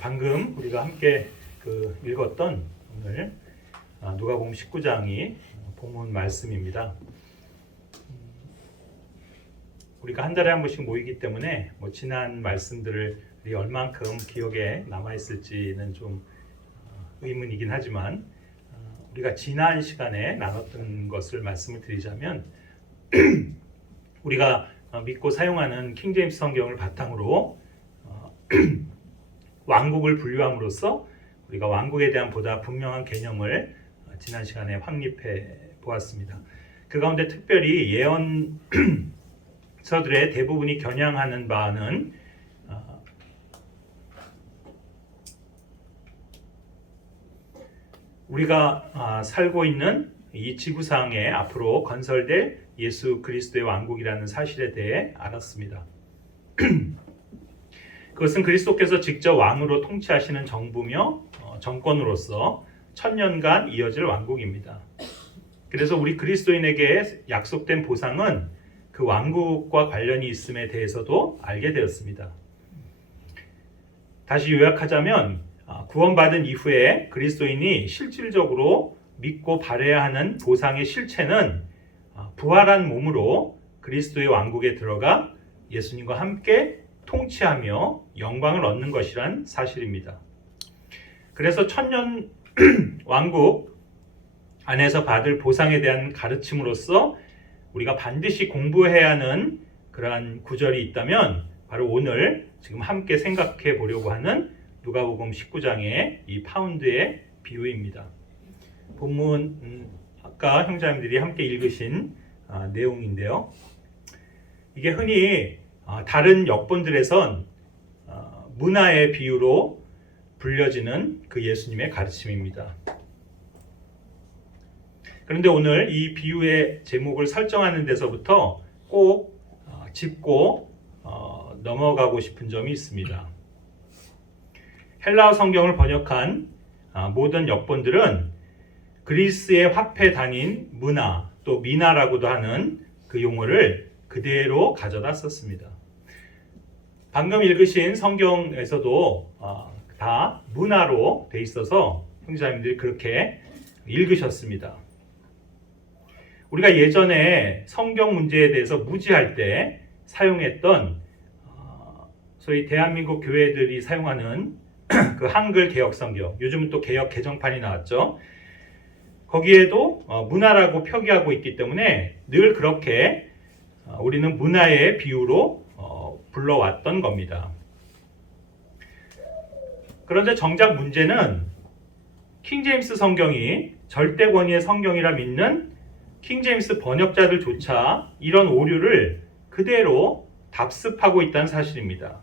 방금 우리가 함께 읽었던 오늘 누가복음 19장이 본문 말씀입니다. 우리가 한 달에 한 번씩 모이기 때문에 지난 말씀들이 얼만큼 기억에 남아있을지는 좀 의문이긴 하지만 우리가 지난 시간에 나눴던 것을 말씀을 드리자면 우리가 믿고 사용하는 킹제임스 성경을 바탕으로 왕국을 분류함으로써 우리가 왕국에 대한 보다 분명한 개념을 지난 시간에 확립해 보았습니다. 그 가운데 특별히 예언서들의 대부분이 겨냥하는 바는 우리가 살고 있는 이 지구상에 앞으로 건설될 예수 그리스도의 왕국이라는 사실에 대해 알았습니다. 그것은 그리스도께서 직접 왕으로 통치하시는 정부며 정권으로서 천년간 이어질 왕국입니다. 그래서 우리 그리스도인에게 약속된 보상은 그 왕국과 관련이 있음에 대해서도 알게 되었습니다. 다시 요약하자면 구원받은 이후에 그리스도인이 실질적으로 믿고 바라야 하는 보상의 실체는 부활한 몸으로 그리스도의 왕국에 들어가 예수님과 함께 통치하며 영광을 얻는 것이란 사실입니다. 그래서 천년 왕국 안에서 받을 보상에 대한 가르침으로서 우리가 반드시 공부해야 하는 그러한 구절이 있다면 바로 오늘 지금 함께 생각해 보려고 하는 누가복음 19장의 이 파운드의 비유입니다. 본문 아까 형제자매들이 함께 읽으신 내용인데요. 이게 흔히 다른 역본들에선 문화의 비유로 불려지는 그 예수님의 가르침입니다. 그런데 오늘 이 비유의 제목을 설정하는 데서부터 꼭 짚고 넘어가고 싶은 점이 있습니다. 헬라어 성경을 번역한 모든 역본들은 그리스의 화폐 단위인 문화 또 미나라고도 하는 그 용어를 그대로 가져다 썼습니다. 방금 읽으신 성경에서도 다 문화로 돼 있어서 형제자매들이 그렇게 읽으셨습니다. 우리가 예전에 성경 문제에 대해서 무지할 때 사용했던 소위 대한민국 교회들이 사용하는 그 한글 개역 성경, 요즘은 또 개역 개정판이 나왔죠. 거기에도 문화라고 표기하고 있기 때문에 늘 그렇게 우리는 문화의 비유로 불러왔던 겁니다. 그런데 정작 문제는 킹제임스 성경이 절대 권위의 성경이라 믿는 킹제임스 번역자들조차 이런 오류를 그대로 답습하고 있다는 사실입니다.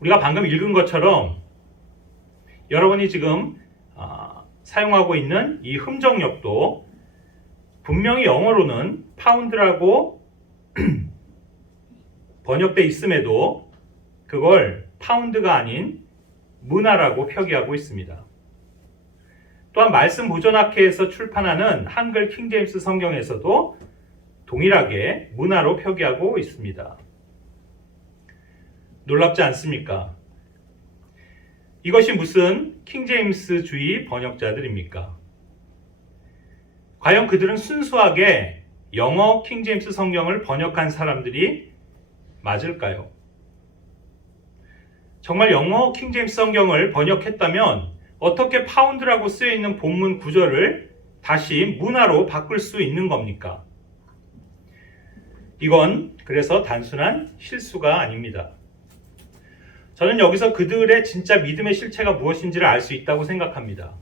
우리가 방금 읽은 것처럼 여러분이 지금 사용하고 있는 이 흠정역도 분명히 영어로는 파운드라고 번역돼 있음에도 그걸 파운드가 아닌 문화라고 표기하고 있습니다. 또한 말씀 보존학회에서 출판하는 한글 킹제임스 성경에서도 동일하게 문화로 표기하고 있습니다. 놀랍지 않습니까? 이것이 무슨 킹제임스주의 번역자들입니까? 과연 그들은 순수하게 영어 킹제임스 성경을 번역한 사람들이 맞을까요? 정말 영어 킹제임스 성경을 번역했다면 어떻게 파운드라고 쓰여 있는 본문 구절을 다시 문화로 바꿀 수 있는 겁니까? 이건 그래서 단순한 실수가 아닙니다. 저는 여기서 그들의 진짜 믿음의 실체가 무엇인지를 알 수 있다고 생각합니다.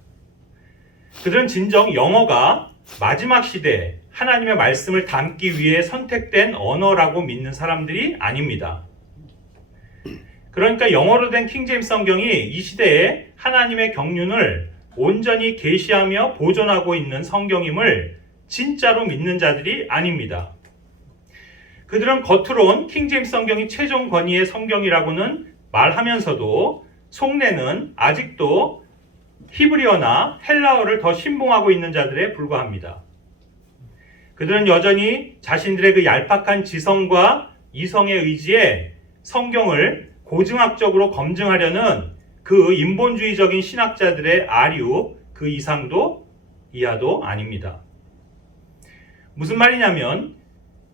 그들은 진정 영어가 마지막 시대에 하나님의 말씀을 담기 위해 선택된 언어라고 믿는 사람들이 아닙니다. 그러니까 영어로 된 킹제임스 성경이 이 시대에 하나님의 경륜을 온전히 계시하며 보존하고 있는 성경임을 진짜로 믿는 자들이 아닙니다. 그들은 겉으론 킹제임스 성경이 최종 권위의 성경이라고는 말하면서도 속내는 아직도 히브리어나 헬라어를 더 신봉하고 있는 자들에 불과합니다. 그들은 여전히 자신들의 그 얄팍한 지성과 이성의 의지에 성경을 고증학적으로 검증하려는 그 인본주의적인 신학자들의 아류 그 이상도 이하도 아닙니다. 무슨 말이냐면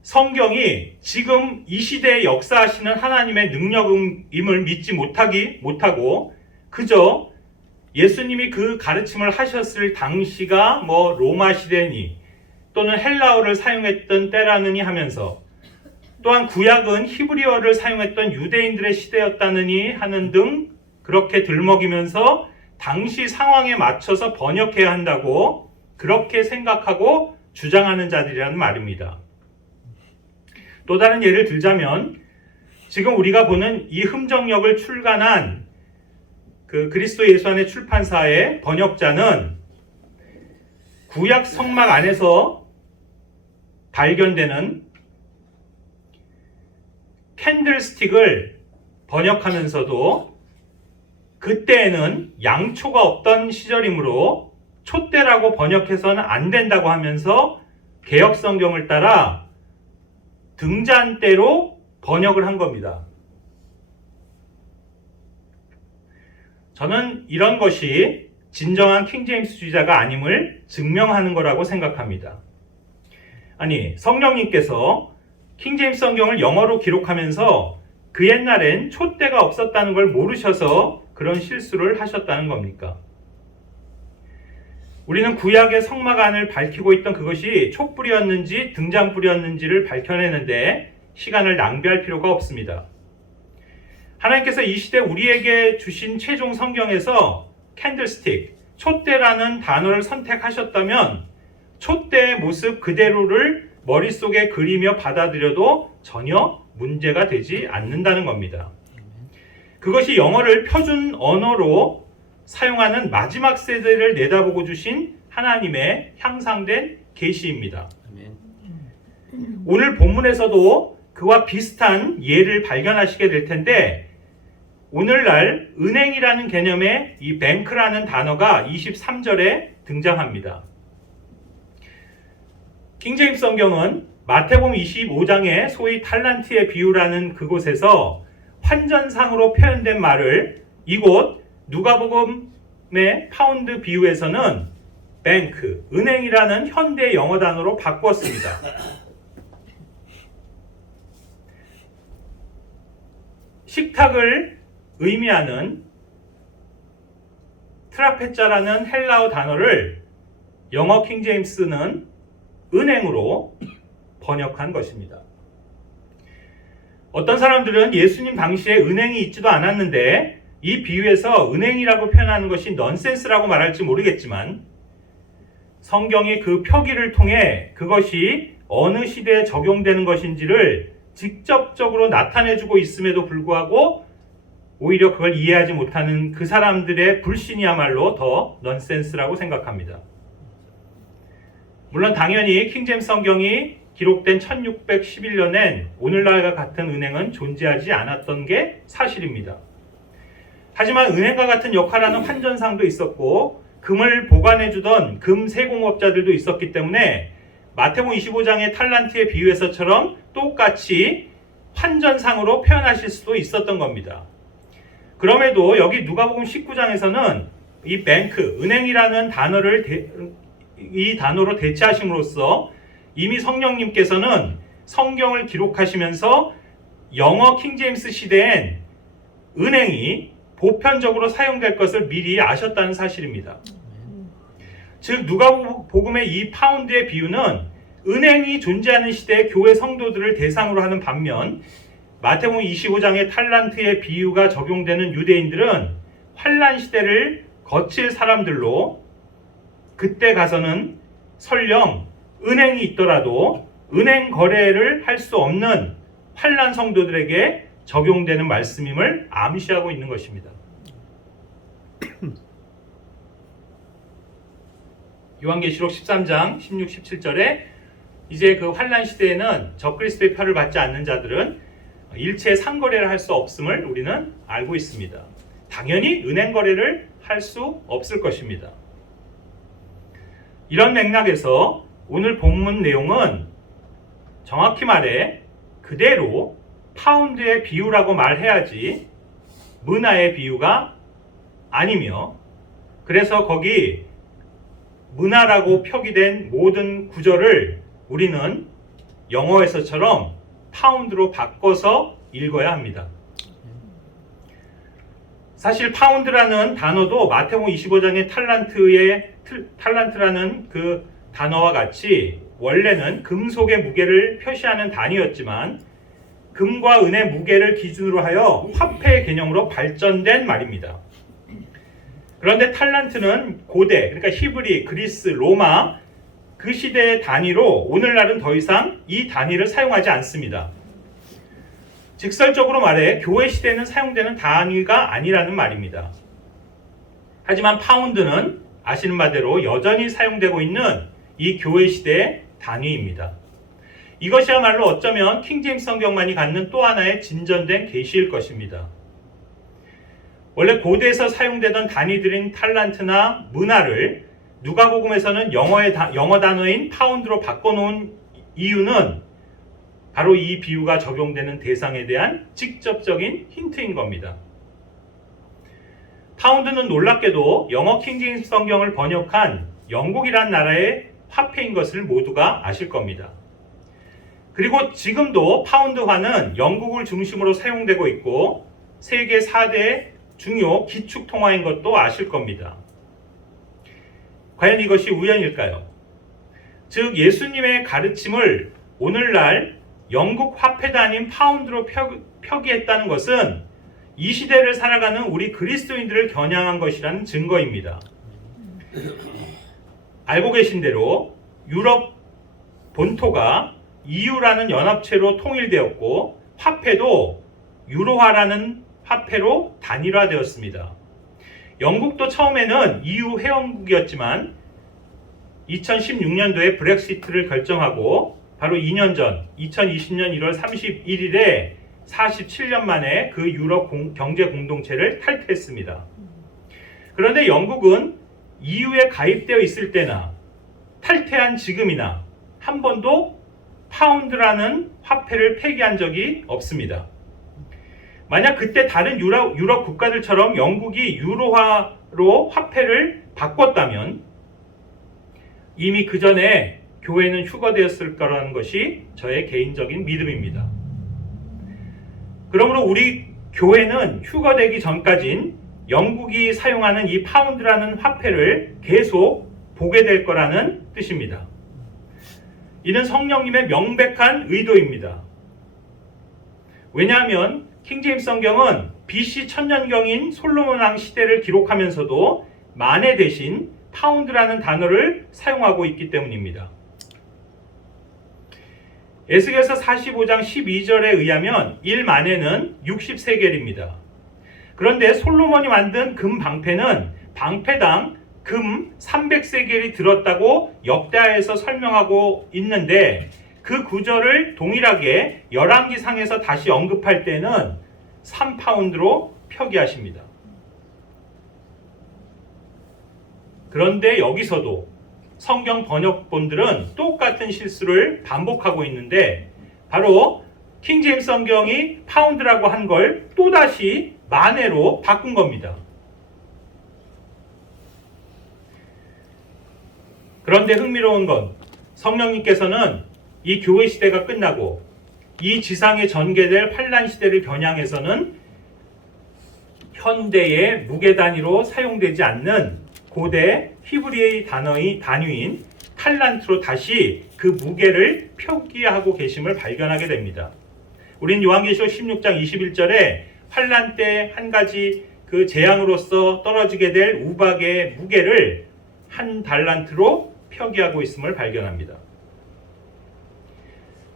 성경이 지금 이 시대에 역사하시는 하나님의 능력임을 믿지 못하고 그저 예수님이 그 가르침을 하셨을 당시가 로마 시대니 또는 헬라어를 사용했던 때라느니 하면서 또한 구약은 히브리어를 사용했던 유대인들의 시대였다느니 하는 등 그렇게 들먹이면서 당시 상황에 맞춰서 번역해야 한다고 그렇게 생각하고 주장하는 자들이라는 말입니다. 또 다른 예를 들자면 지금 우리가 보는 이 흠정역을 출간한 그 그리스도 예수 안의 출판사의 번역자는 구약 성막 안에서 발견되는 캔들스틱을 번역하면서도 그때에는 양초가 없던 시절이므로 촛대라고 번역해서는 안 된다고 하면서 개역 성경을 따라 등잔대로 번역을 한 겁니다. 저는 이런 것이 진정한 킹제임스주의자가 아님을 증명하는 거라고 생각합니다. 아니, 성령님께서 킹제임스 성경을 영어로 기록하면서 그 옛날엔 촛대가 없었다는 걸 모르셔서 그런 실수를 하셨다는 겁니까? 우리는 구약의 성막 안을 밝히고 있던 그것이 촛불이었는지 등잔불이었는지를 밝혀내는데 시간을 낭비할 필요가 없습니다. 하나님께서 이 시대 우리에게 주신 최종 성경에서 캔들스틱, 촛대라는 단어를 선택하셨다면 촛대의 모습 그대로를 머릿속에 그리며 받아들여도 전혀 문제가 되지 않는다는 겁니다. 그것이 영어를 표준 언어로 사용하는 마지막 세대를 내다보고 주신 하나님의 향상된 계시입니다. 오늘 본문에서도 그와 비슷한 예를 발견하시게 될 텐데 오늘날 은행이라는 개념의 이 뱅크라는 단어가 23절에 등장합니다. 킹제임스 성경은 마태복음 25장에 소위 탈란트의 비유라는 그곳에서 환전상으로 표현된 말을 이곳 누가복음의 파운드 비유에서는 뱅크, 은행이라는 현대 영어 단어로 바꾸었습니다. 식탁을 의미하는 트라페자라는 헬라어 단어를 영어 킹제임스는 은행으로 번역한 것입니다. 어떤 사람들은 예수님 당시에 은행이 있지도 않았는데 이 비유에서 은행이라고 표현하는 것이 넌센스라고 말할지 모르겠지만 성경이 그 표기를 통해 그것이 어느 시대에 적용되는 것인지를 직접적으로 나타내주고 있음에도 불구하고 오히려 그걸 이해하지 못하는 그 사람들의 불신이야말로 더 넌센스라고 생각합니다. 물론 당연히 킹제임스 성경이 기록된 1611년엔 오늘날과 같은 은행은 존재하지 않았던 게 사실입니다. 하지만 은행과 같은 역할하는 환전상도 있었고 금을 보관해주던 금 세공업자들도 있었기 때문에 마태복음 25장의 탈란트의 비유에서처럼 똑같이 환전상으로 표현하실 수도 있었던 겁니다. 그럼에도 여기 누가복음 19장에서는 이 뱅크, 은행이라는 이 단어로 대체하심으로써 이미 성령님께서는 성경을 기록하시면서 영어 킹제임스 시대엔 은행이 보편적으로 사용될 것을 미리 아셨다는 사실입니다. 즉 누가복음의 이 파운드의 비유는 은행이 존재하는 시대의 교회 성도들을 대상으로 하는 반면 마태복음 25장의 탈란트의 비유가 적용되는 유대인들은 환란 시대를 거칠 사람들로 그때 가서는 설령 은행이 있더라도 은행 거래를 할 수 없는 환란 성도들에게 적용되는 말씀임을 암시하고 있는 것입니다. 요한계시록 13장 16, 17절에 이제 그 환란 시대에는 적그리스도의 표를 받지 않는 자들은 일체 상거래를 할 수 없음을 우리는 알고 있습니다. 당연히 은행 거래를 할 수 없을 것입니다. 이런 맥락에서 오늘 본문 내용은 정확히 말해 그대로 파운드의 비유라고 말해야지 문화의 비유가 아니며, 그래서 거기 문화라고 표기된 모든 구절을 우리는 영어에서처럼 파운드로 바꿔서 읽어야 합니다. 사실 파운드라는 단어도 마태복음 25장의 탈란트라는 그 단어와 같이 원래는 금속의 무게를 표시하는 단위였지만 금과 은의 무게를 기준으로 하여 화폐의 개념으로 발전된 말입니다. 그런데 탈란트는 고대, 그러니까 히브리, 그리스, 로마 그 시대의 단위로 오늘날은 더 이상 이 단위를 사용하지 않습니다. 직설적으로 말해 교회 시대에는 사용되는 단위가 아니라는 말입니다. 하지만 파운드는 아시는 바대로 여전히 사용되고 있는 이 교회 시대의 단위입니다. 이것이야말로 어쩌면 킹제임스 성경만이 갖는 또 하나의 진전된 계시일 것입니다. 원래 고대에서 사용되던 단위들인 탈란트나 문화를 누가복음에서는 영어 단어인 파운드로 바꿔놓은 이유는 바로 이 비유가 적용되는 대상에 대한 직접적인 힌트인 겁니다. 파운드는 놀랍게도 영어 킹제임스 성경을 번역한 영국이란 나라의 화폐인 것을 모두가 아실 겁니다. 그리고 지금도 파운드화는 영국을 중심으로 사용되고 있고 세계 4대 중요 기축 통화인 것도 아실 겁니다. 과연 이것이 우연일까요? 즉 예수님의 가르침을 오늘날 영국 화폐가 아닌 파운드로 표기했다는 것은 이 시대를 살아가는 우리 그리스도인들을 겨냥한 것이라는 증거입니다. 알고 계신 대로 유럽 본토가 EU라는 연합체로 통일되었고 화폐도 유로화라는 화폐로 단일화되었습니다. 영국도 처음에는 EU 회원국이었지만 2016년도에 브렉시트를 결정하고 바로 2년 전 2020년 1월 31일에 47년 만에 그 유럽 경제 공동체를 탈퇴했습니다. 그런데 영국은 EU에 가입되어 있을 때나 탈퇴한 지금이나 한 번도 파운드라는 화폐를 폐기한 적이 없습니다. 만약 그때 다른 유럽 국가들처럼 영국이 유로화로 화폐를 바꿨다면 이미 그 전에 교회는 휴거되었을 거라는 것이 저의 개인적인 믿음입니다. 그러므로 우리 교회는 휴거되기 전까진 영국이 사용하는 이 파운드라는 화폐를 계속 보게 될 거라는 뜻입니다. 이는 성령님의 명백한 의도입니다. 왜냐하면 킹제임스 성경은 BC 천년경인 솔로몬 왕 시대를 기록하면서도 만에 대신 파운드라는 단어를 사용하고 있기 때문입니다. 에스겔서 45장 12절에 의하면 1만에는 60세겔입니다. 그런데 솔로몬이 만든 금 방패는 방패당 금 300세겔이 들었다고 역대하에서 설명하고 있는데 그 구절을 동일하게 열왕기상에서 다시 언급할 때는 3파운드로 표기하십니다. 그런데 여기서도 성경 번역본들은 똑같은 실수를 반복하고 있는데 바로 킹제임스 성경이 파운드라고 한 걸 또다시 만회로 바꾼 겁니다. 그런데 흥미로운 건 성령님께서는 이 교회 시대가 끝나고 이 지상에 전개될 환란 시대를 겨냥해서는 현대의 무게 단위로 사용되지 않는 고대 히브리의 단위인 탈란트로 다시 그 무게를 표기하고 계심을 발견하게 됩니다. 우린 요한계시록 16장 21절에 환란 때 한 가지 그 재앙으로서 떨어지게 될 우박의 무게를 한 달란트로 표기하고 있음을 발견합니다.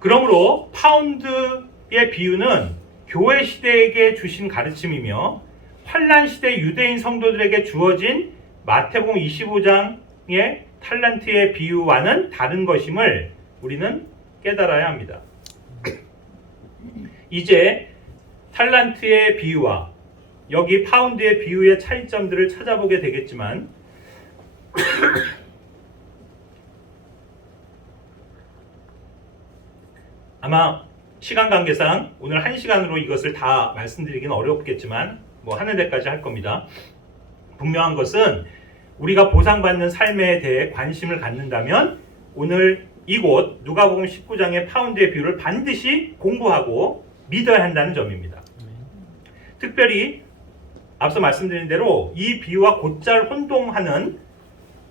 그러므로 파운드의 비유는 교회 시대에게 주신 가르침이며 환란 시대 유대인 성도들에게 주어진 마태복음 25장의 탈란트의 비유와는 다른 것임을 우리는 깨달아야 합니다. 이제 탈란트의 비유와 여기 파운드의 비유의 차이점들을 찾아보게 되겠지만 아마 시간 관계상 오늘 1시간으로 이것을 다 말씀드리기는 어렵겠지만 뭐 하는 데까지 할 겁니다. 분명한 것은 우리가 보상받는 삶에 대해 관심을 갖는다면 오늘 이곳 누가복음 19장의 파운드의 비유를 반드시 공부하고 믿어야 한다는 점입니다. 특별히 앞서 말씀드린 대로 이 비유와 곧잘 혼동하는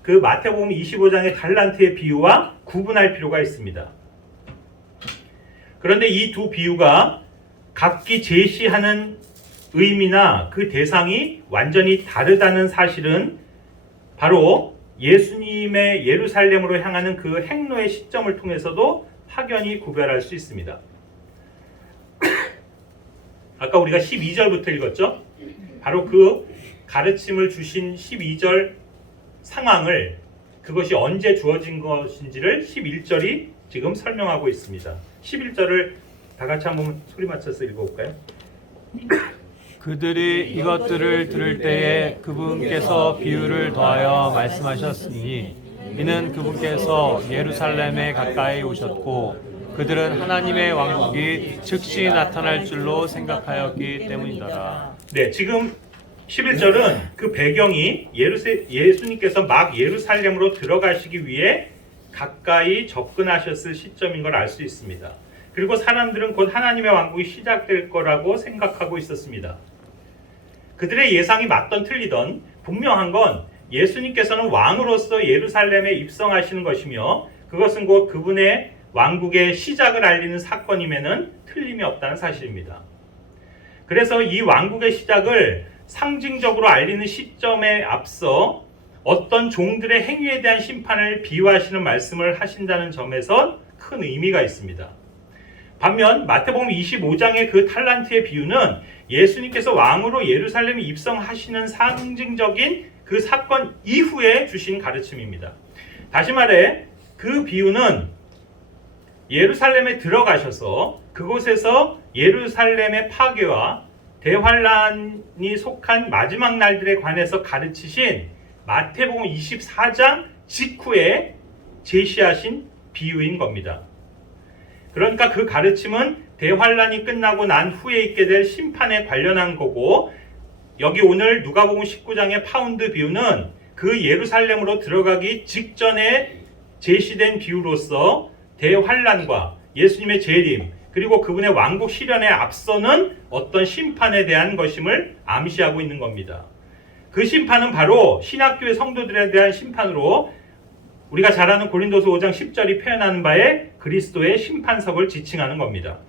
그 마태복음 25장의 달란트의 비유와 구분할 필요가 있습니다. 그런데 이 두 비유가 각기 제시하는 의미나 그 대상이 완전히 다르다는 사실은 바로 예수님의 예루살렘으로 향하는 그 행로의 시점을 통해서도 확연히 구별할 수 있습니다. 아까 우리가 12절부터 읽었죠? 바로 그 가르침을 주신 12절 상황을 그것이 언제 주어진 것인지를 11절이 지금 설명하고 있습니다. 11절을 다 같이 한번 소리 맞춰서 읽어볼까요? 그들이 이것들을 들을 때에 그분께서 비유를 더하여 말씀하셨으니 이는 그분께서 예루살렘에 가까이 오셨고 그들은 하나님의 왕국이 즉시 나타날 줄로 생각하였기 때문이더라. 네, 지금 11절은 그 배경이 예수님께서 막 예루살렘으로 들어가시기 위해 가까이 접근하셨을 시점인 걸 알 수 있습니다. 그리고 사람들은 곧 하나님의 왕국이 시작될 거라고 생각하고 있었습니다. 그들의 예상이 맞던 틀리던 분명한 건 예수님께서는 왕으로서 예루살렘에 입성하시는 것이며 그것은 곧 그분의 왕국의 시작을 알리는 사건임에는 틀림이 없다는 사실입니다. 그래서 이 왕국의 시작을 상징적으로 알리는 시점에 앞서 어떤 종들의 행위에 대한 심판을 비유하시는 말씀을 하신다는 점에서 큰 의미가 있습니다. 반면 마태복음 25장의 그 탈란트의 비유는 예수님께서 왕으로 예루살렘에 입성하시는 상징적인 그 사건 이후에 주신 가르침입니다. 다시 말해 그 비유는 예루살렘에 들어가셔서 그곳에서 예루살렘의 파괴와 대환란이 속한 마지막 날들에 관해서 가르치신 마태복음 24장 직후에 제시하신 비유인 겁니다. 그러니까 그 가르침은 대환란이 끝나고 난 후에 있게 될 심판에 관련한 거고 여기 오늘 누가복음 19장의 파운드 비유는 그 예루살렘으로 들어가기 직전에 제시된 비유로서 대환란과 예수님의 재림 그리고 그분의 왕국 실현에 앞서는 어떤 심판에 대한 것임을 암시하고 있는 겁니다. 그 심판은 바로 신학교의 성도들에 대한 심판으로 우리가 잘 아는 고린도서 5장 10절이 표현하는 바에 그리스도의 심판석을 지칭하는 겁니다.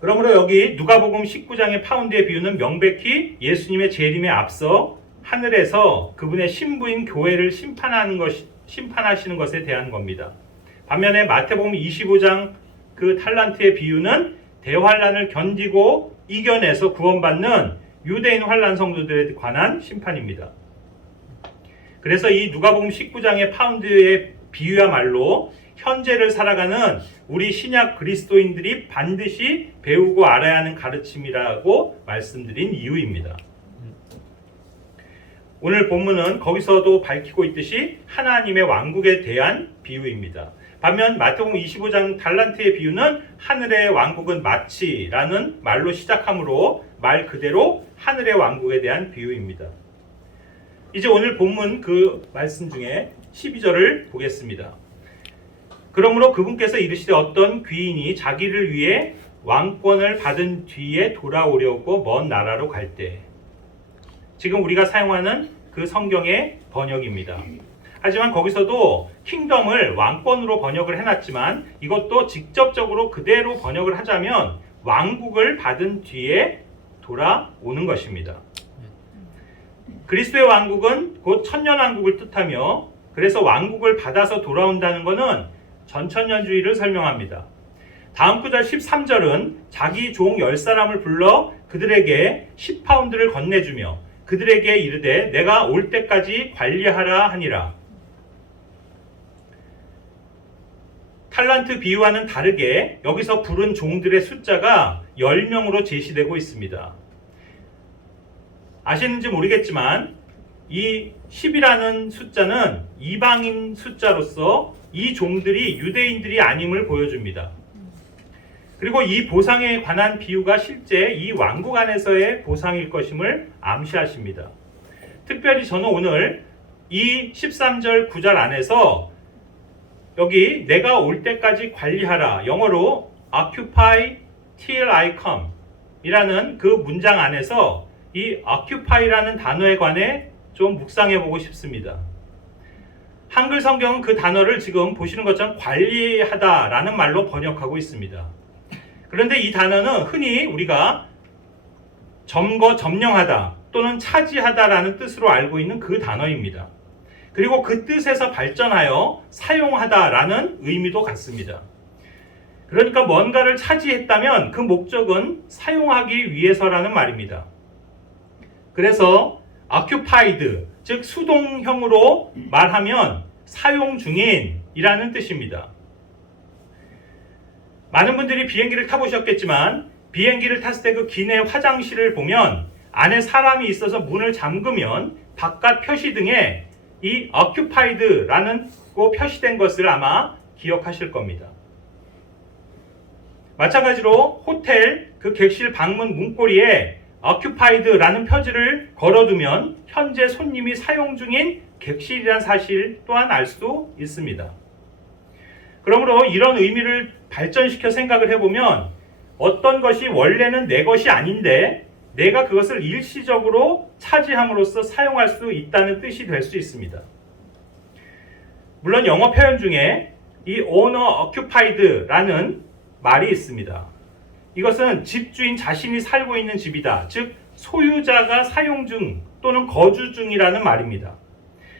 그러므로 여기 누가복음 19장의 파운드의 비유는 명백히 예수님의 재림에 앞서 하늘에서 그분의 신부인 교회를 심판하시는 것에 대한 겁니다. 반면에 마태복음 25장 그 탈란트의 비유는 대환란을 견디고 이겨내서 구원받는 유대인 환란 성도들에 관한 심판입니다. 그래서 이 누가복음 19장의 파운드의 비유야말로 현재를 살아가는 우리 신약 그리스도인들이 반드시 배우고 알아야 하는 가르침이라고 말씀드린 이유입니다. 오늘 본문은 거기서도 밝히고 있듯이 하나님의 왕국에 대한 비유입니다. 반면 마태복음 25장 달란트의 비유는 하늘의 왕국은 마치라는 말로 시작하므로 말 그대로 하늘의 왕국에 대한 비유입니다. 이제 오늘 본문 그 말씀 중에 12절을 보겠습니다. 그러므로 그분께서 이르시되 어떤 귀인이 자기를 위해 왕권을 받은 뒤에 돌아오려고 먼 나라로 갈 때, 지금 우리가 사용하는 그 성경의 번역입니다. 하지만 거기서도 킹덤을 왕권으로 번역을 해놨지만 이것도 직접적으로 그대로 번역을 하자면 왕국을 받은 뒤에 돌아오는 것입니다. 그리스도의 왕국은 곧 천년왕국을 뜻하며 그래서 왕국을 받아서 돌아온다는 것은 전천년주의를 설명합니다. 다음 구절 13절은 자기 종 10사람을 불러 그들에게 10파운드를 건네주며 그들에게 이르되 내가 올 때까지 관리하라 하니라. 탈란트 비유와는 다르게 여기서 부른 종들의 숫자가 10명으로 제시되고 있습니다. 아시는지 모르겠지만 이 10이라는 숫자는 이방인 숫자로서 이 종들이 유대인들이 아님을 보여줍니다. 그리고 이 보상에 관한 비유가 실제 이 왕국 안에서의 보상일 것임을 암시하십니다. 특별히 저는 오늘 이 13절 9절 안에서 여기 내가 올 때까지 관리하라, 영어로 occupy till I come 이라는 그 문장 안에서 이 occupy라는 단어에 관해 좀 묵상해 보고 싶습니다. 한글 성경은 그 단어를 지금 보시는 것처럼 관리하다라는 말로 번역하고 있습니다. 그런데 이 단어는 흔히 우리가 점거, 점령하다 또는 차지하다라는 뜻으로 알고 있는 그 단어입니다. 그리고 그 뜻에서 발전하여 사용하다라는 의미도 같습니다. 그러니까 뭔가를 차지했다면 그 목적은 사용하기 위해서라는 말입니다. 그래서 occupied, 즉 수동형으로 말하면 사용 중인이라는 뜻입니다. 많은 분들이 비행기를 타보셨겠지만 비행기를 탔을 때 그 기내 화장실을 보면 안에 사람이 있어서 문을 잠그면 바깥 표시등에 이 occupied라는 표시된 것을 아마 기억하실 겁니다. 마찬가지로 호텔 그 객실 방문 문고리에 occupied라는 표지를 걸어두면 현재 손님이 사용 중인 객실이란 사실 또한 알 수 있습니다. 그러므로 이런 의미를 발전시켜 생각을 해보면 어떤 것이 원래는 내 것이 아닌데 내가 그것을 일시적으로 차지함으로써 사용할 수 있다는 뜻이 될 수 있습니다. 물론 영어 표현 중에 이 owner occupied라는 말이 있습니다. 이것은 집주인 자신이 살고 있는 집이다. 즉 소유자가 사용 중 또는 거주 중이라는 말입니다.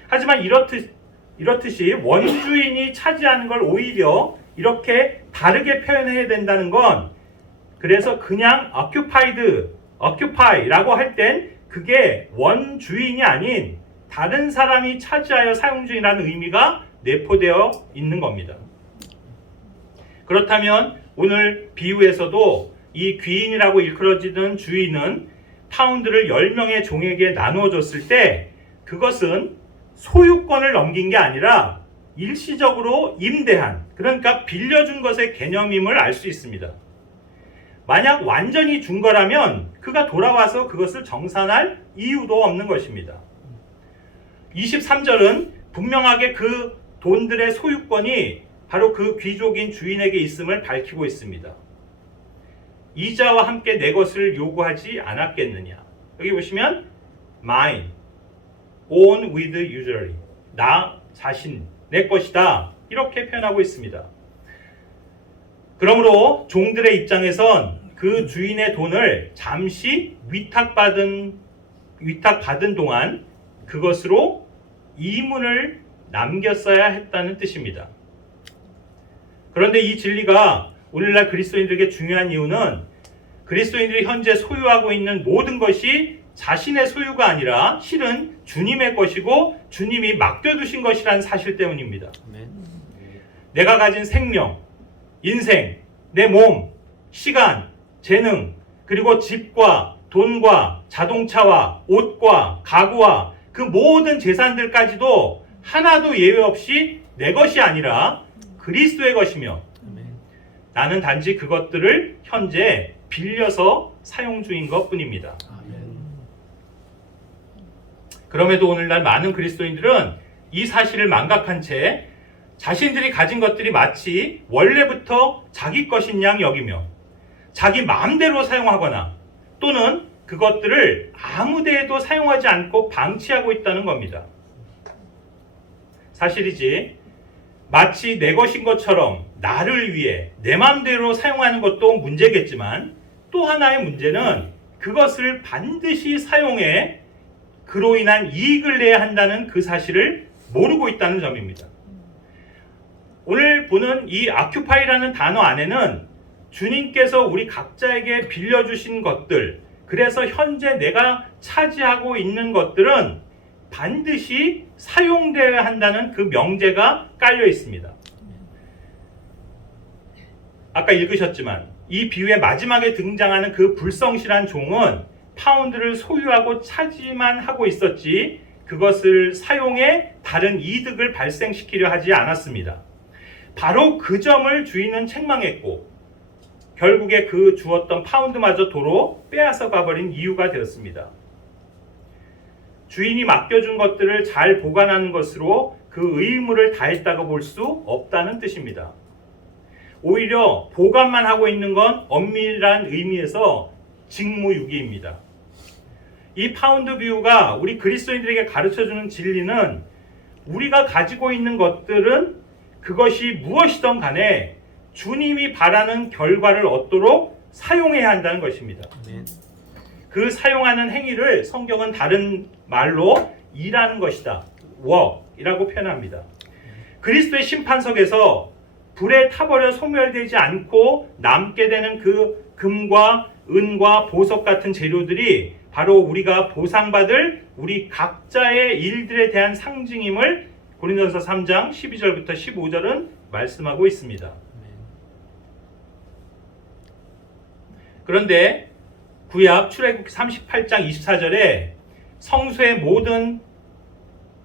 하지만 이렇듯이 원주인이 차지하는 걸 오히려 이렇게 다르게 표현해야 된다는 건 그래서 그냥 occupy라고 할 땐 그게 원주인이 아닌 다른 사람이 차지하여 사용 중이라는 의미가 내포되어 있는 겁니다. 그렇다면 오늘 비유에서도 이 귀인이라고 일컬어지는 주인은 파운드를 10명의 종에게 나누어 줬을 때 그것은 소유권을 넘긴 게 아니라 일시적으로 임대한, 그러니까 빌려준 것의 개념임을 알 수 있습니다. 만약 완전히 준 거라면 그가 돌아와서 그것을 정산할 이유도 없는 것입니다. 23절은 분명하게 그 돈들의 소유권이 바로 그 귀족인 주인에게 있음을 밝히고 있습니다. 이자와 함께 내 것을 요구하지 않았겠느냐. 여기 보시면 mine, own with usury, 나 자신, 내 것이다 이렇게 표현하고 있습니다. 그러므로 종들의 입장에선 그 주인의 돈을 잠시 위탁받은 동안 그것으로 이문을 남겼어야 했다는 뜻입니다. 그런데 이 진리가 오늘날 그리스도인들에게 중요한 이유는 그리스도인들이 현재 소유하고 있는 모든 것이 자신의 소유가 아니라 실은 주님의 것이고 주님이 맡겨두신 것이라는 사실 때문입니다. 내가 가진 생명, 인생, 내 몸, 시간, 재능, 그리고 집과 돈과 자동차와 옷과 가구와 그 모든 재산들까지도 하나도 예외 없이 내 것이 아니라 그리스도의 것이며 나는 단지 그것들을 현재 빌려서 사용 중인 것뿐입니다. 그럼에도 오늘날 많은 그리스도인들은 이 사실을 망각한 채 자신들이 가진 것들이 마치 원래부터 자기 것인 양 여기며 자기 마음대로 사용하거나 또는 그것들을 아무 데에도 사용하지 않고 방치하고 있다는 겁니다. 사실이지 마치 내 것인 것처럼 나를 위해 내 마음대로 사용하는 것도 문제겠지만 또 하나의 문제는 그것을 반드시 사용해 그로 인한 이익을 내야 한다는 그 사실을 모르고 있다는 점입니다. 오늘 보는 이 occupy라는 단어 안에는 주님께서 우리 각자에게 빌려주신 것들, 그래서 현재 내가 차지하고 있는 것들은 반드시 사용되어야 한다는 그 명제가 깔려 있습니다. 아까 읽으셨지만 이 비유의 마지막에 등장하는 그 불성실한 종은 파운드를 소유하고 차지만 하고 있었지 그것을 사용해 다른 이득을 발생시키려 하지 않았습니다. 바로 그 점을 주인은 책망했고 결국에 그 주었던 파운드마저 도로 빼앗아 가버린 이유가 되었습니다. 주인이 맡겨준 것들을 잘 보관하는 것으로 그 의무를 다했다고 볼 수 없다는 뜻입니다. 오히려 보관만 하고 있는 건 엄밀한 의미에서 직무유기입니다. 이 파운드 뷰가 우리 그리스도인들에게 가르쳐주는 진리는 우리가 가지고 있는 것들은 그것이 무엇이든 간에 주님이 바라는 결과를 얻도록 사용해야 한다는 것입니다. 그 사용하는 행위를 성경은 다른 말로 일하는 것이다. work이라고 표현합니다. 그리스도의 심판석에서 불에 타버려 소멸되지 않고 남게 되는 그 금과 은과 보석 같은 재료들이 바로 우리가 보상받을 우리 각자의 일들에 대한 상징임을 고린도전서 3장 12절부터 15절은 말씀하고 있습니다. 그런데 구약 출애굽기 38장 24절에 성소의 모든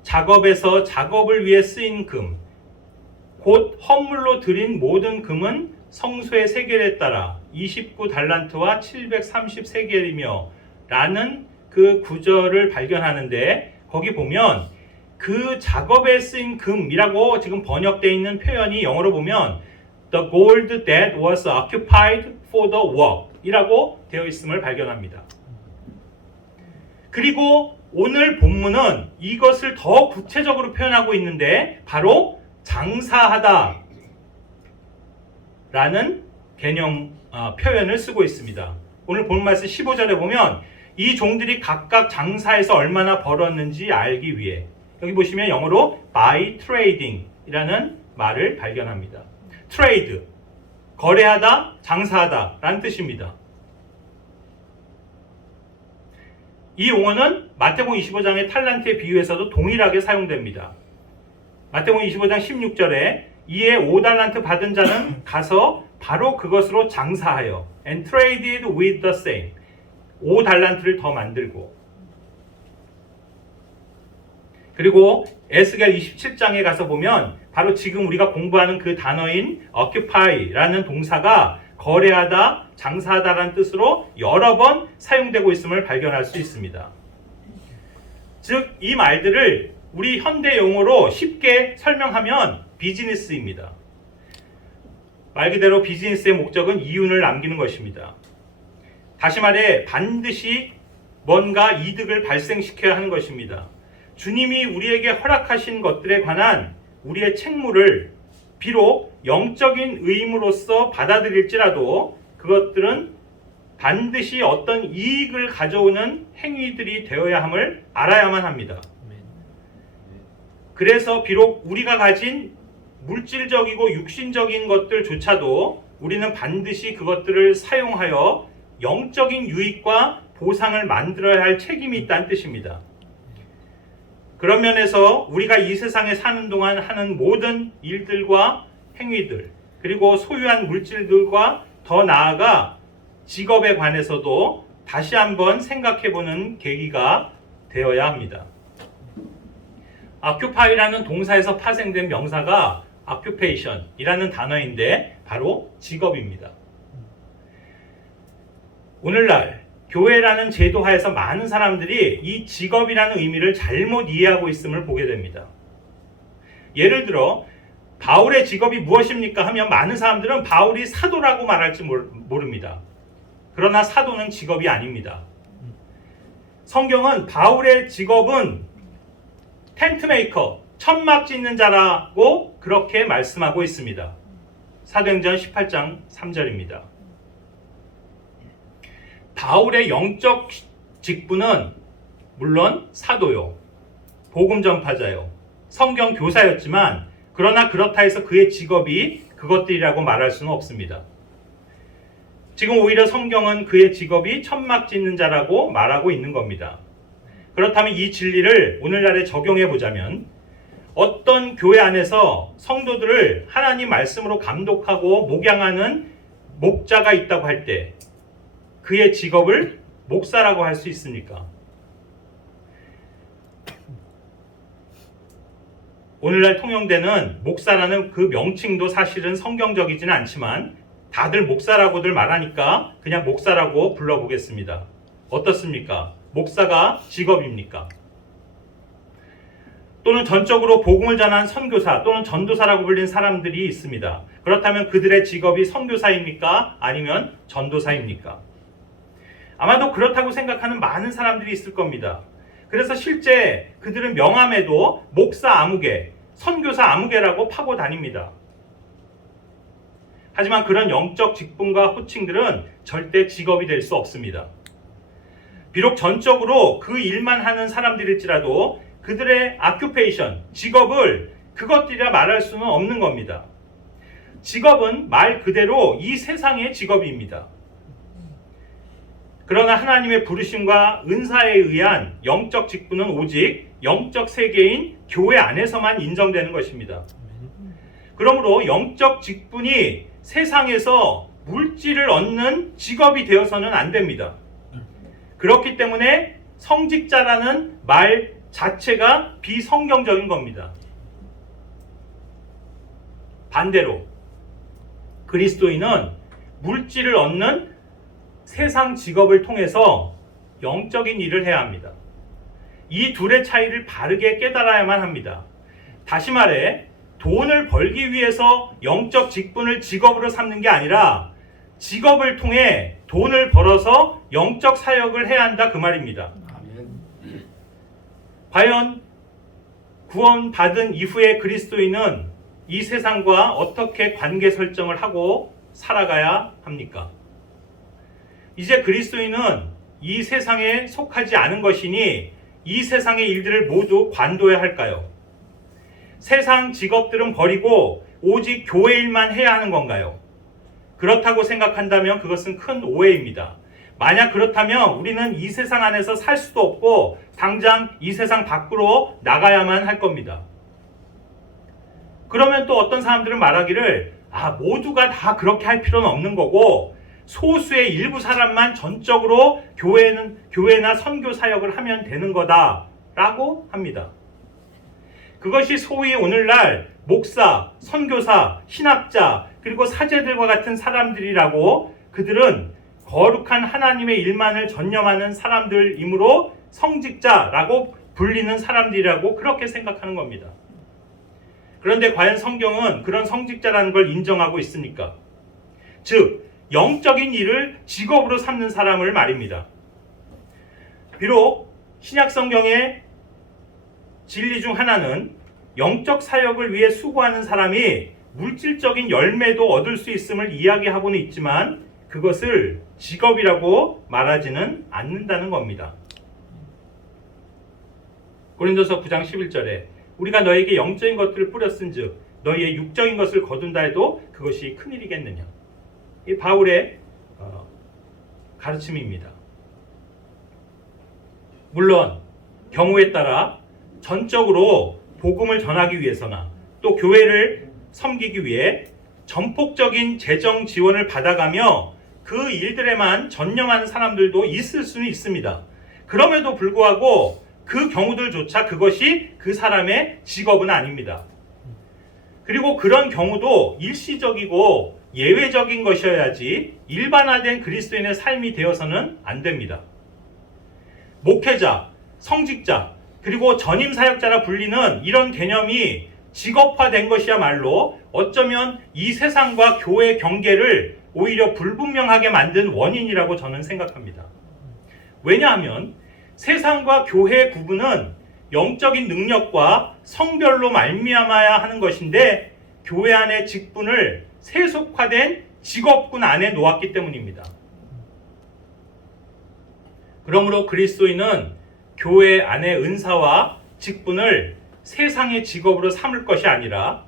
작업에서 작업을 위해 쓰인 금, 곧 헌물로 드린 모든 금은 성소의 세겔에 따라 29달란트와 730세겔이며 라는 그 구절을 발견하는데, 거기 보면 그 작업에 쓰인 금이라고 지금 번역되어 있는 표현이 영어로 보면 The gold that was occupied for the work 이라고 되어 있음을 발견합니다. 그리고 오늘 본문은 이것을 더 구체적으로 표현하고 있는데 바로 장사하다 라는 개념 표현을 쓰고 있습니다. 오늘 본문 말씀 15절에 보면 이 종들이 각각 장사해서 얼마나 벌었는지 알기 위해, 여기 보시면 영어로 by trading 이라는 말을 발견합니다. trade, 거래하다, 장사하다 라는 뜻입니다. 이 용어는 마태복음 25장의 탈란트의 비유에서도 동일하게 사용됩니다. 마태복음 25장 16절에 이에 5달란트 받은 자는 가서 바로 그것으로 장사하여 and traded with the same, 5달란트를 더 만들고, 그리고 에스겔 27장에 가서 보면 바로 지금 우리가 공부하는 그 단어인 occupy라는 동사가 거래하다, 장사하다라는 뜻으로 여러 번 사용되고 있음을 발견할 수 있습니다. 즉, 이 말들을 우리 현대 용어로 쉽게 설명하면 비즈니스입니다. 말 그대로 비즈니스의 목적은 이윤을 남기는 것입니다. 다시 말해 반드시 뭔가 이득을 발생시켜야 하는 것입니다. 주님이 우리에게 허락하신 것들에 관한 우리의 책무를 비록 영적인 의무로서 받아들일지라도 그것들은 반드시 어떤 이익을 가져오는 행위들이 되어야 함을 알아야만 합니다. 그래서 비록 우리가 가진 물질적이고 육신적인 것들조차도 우리는 반드시 그것들을 사용하여 영적인 유익과 보상을 만들어야 할 책임이 있다는 뜻입니다. 그런 면에서 우리가 이 세상에 사는 동안 하는 모든 일들과 행위들, 그리고 소유한 물질들과 더 나아가 직업에 관해서도 다시 한번 생각해보는 계기가 되어야 합니다. occupy라는 동사에서 파생된 명사가 occupation이라는 단어인데 바로 직업입니다. 오늘날 교회라는 제도 하에서 많은 사람들이 이 직업이라는 의미를 잘못 이해하고 있음을 보게 됩니다. 예를 들어 바울의 직업이 무엇입니까 하면 많은 사람들은 바울이 사도라고 말할지 모릅니다. 그러나 사도는 직업이 아닙니다. 성경은 바울의 직업은 텐트메이커, 천막 짓는 자라고 그렇게 말씀하고 있습니다. 사도행전 18장 3절입니다. 바울의 영적 직분은 물론 사도요, 복음 전파자요, 성경 교사였지만 그러나 그렇다 해서 그의 직업이 그것들이라고 말할 수는 없습니다. 지금 오히려 성경은 그의 직업이 천막 짓는 자라고 말하고 있는 겁니다. 그렇다면 이 진리를 오늘날에 적용해 보자면 어떤 교회 안에서 성도들을 하나님 말씀으로 감독하고 목양하는 목자가 있다고 할 때 그의 직업을 목사라고 할 수 있습니까? 오늘날 통용되는 목사라는 그 명칭도 사실은 성경적이지는 않지만 다들 목사라고들 말하니까 그냥 목사라고 불러보겠습니다. 어떻습니까? 목사가 직업입니까? 또는 전적으로 복음을 전한 선교사 또는 전도사라고 불린 사람들이 있습니다. 그렇다면 그들의 직업이 선교사입니까? 아니면 전도사입니까? 아마도 그렇다고 생각하는 많은 사람들이 있을 겁니다. 그래서 실제 그들은 명함에도 목사 아무개, 선교사 아무개라고 파고 다닙니다. 하지만 그런 영적 직분과 호칭들은 절대 직업이 될 수 없습니다. 비록 전적으로 그 일만 하는 사람들일지라도 그들의 아큐페이션, 직업을 그것들이라 말할 수는 없는 겁니다. 직업은 말 그대로 이 세상의 직업입니다. 그러나 하나님의 부르심과 은사에 의한 영적 직분은 오직 영적 세계인 교회 안에서만 인정되는 것입니다. 그러므로 영적 직분이 세상에서 물질을 얻는 직업이 되어서는 안 됩니다. 그렇기 때문에 성직자라는 말 자체가 비성경적인 겁니다. 반대로 그리스도인은 물질을 얻는 세상 직업을 통해서 영적인 일을 해야 합니다. 이 둘의 차이를 바르게 깨달아야만 합니다. 다시 말해 돈을 벌기 위해서 영적 직분을 직업으로 삼는 게 아니라 직업을 통해 돈을 벌어서 영적 사역을 해야 한다 그 말입니다. 과연 구원받은 이후에 그리스도인은 이 세상과 어떻게 관계 설정을 하고 살아가야 합니까? 이제 그리스도인은 이 세상에 속하지 않은 것이니 이 세상의 일들을 모두 관둬야 할까요? 세상 직업들은 버리고 오직 교회 일만 해야 하는 건가요? 그렇다고 생각한다면 그것은 큰 오해입니다. 만약 그렇다면 우리는 이 세상 안에서 살 수도 없고 당장 이 세상 밖으로 나가야만 할 겁니다. 그러면 또 어떤 사람들은 말하기를 모두가 다 그렇게 할 필요는 없는 거고 소수의 일부 사람만 전적으로 교회나 선교 사역을 하면 되는 거다라고 합니다. 그것이 소위 오늘날 목사, 선교사, 신학자 그리고 사제들과 같은 사람들이라고 그들은 거룩한 하나님의 일만을 전념하는 사람들이므로 성직자라고 불리는 사람들이라고 그렇게 생각하는 겁니다. 그런데 과연 성경은 그런 성직자라는 걸 인정하고 있습니까? 즉 영적인 일을 직업으로 삼는 사람을 말입니다. 비록 신약 성경의 진리 중 하나는 영적 사역을 위해 수고하는 사람이 물질적인 열매도 얻을 수 있음을 이야기하고는 있지만 그것을 직업이라고 말하지는 않는다는 겁니다. 고린도서 9장 11절에 우리가 너에게 영적인 것들을 뿌렸은즉 너희의 육적인 것을 거둔다 해도 그것이 큰일이겠느냐. 이 바울의 가르침입니다. 물론 경우에 따라 전적으로 복음을 전하기 위해서나 또 교회를 섬기기 위해 전폭적인 재정 지원을 받아가며 그 일들에만 전념하는 사람들도 있을 수는 있습니다. 그럼에도 불구하고 그 경우들조차 그것이 그 사람의 직업은 아닙니다. 그리고 그런 경우도 일시적이고 예외적인 것이어야지 일반화된 그리스도인의 삶이 되어서는 안 됩니다. 목회자, 성직자, 그리고 전임 사역자라 불리는 이런 개념이 직업화된 것이야말로 어쩌면 이 세상과 교회의 경계를 오히려 불분명하게 만든 원인이라고 저는 생각합니다. 왜냐하면 세상과 교회의 구분은 영적인 능력과 성별로 말미암아야 하는 것인데 교회 안의 직분을 세속화된 직업군 안에 놓았기 때문입니다. 그러므로 그리스도인은 교회 안의 은사와 직분을 세상의 직업으로 삼을 것이 아니라